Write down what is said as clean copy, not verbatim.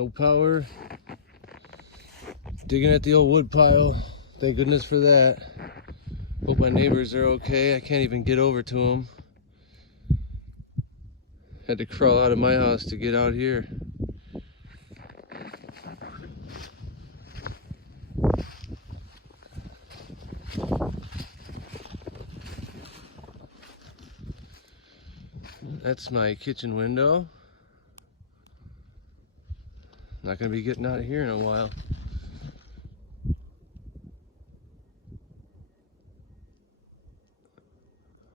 no power. Digging at the old wood pile. Thank goodness for that. Hope my neighbors are okay. I can't even get over to them. Had to crawl out of my house to get out here. That's my kitchen window. Not gonna be getting out of here in a while.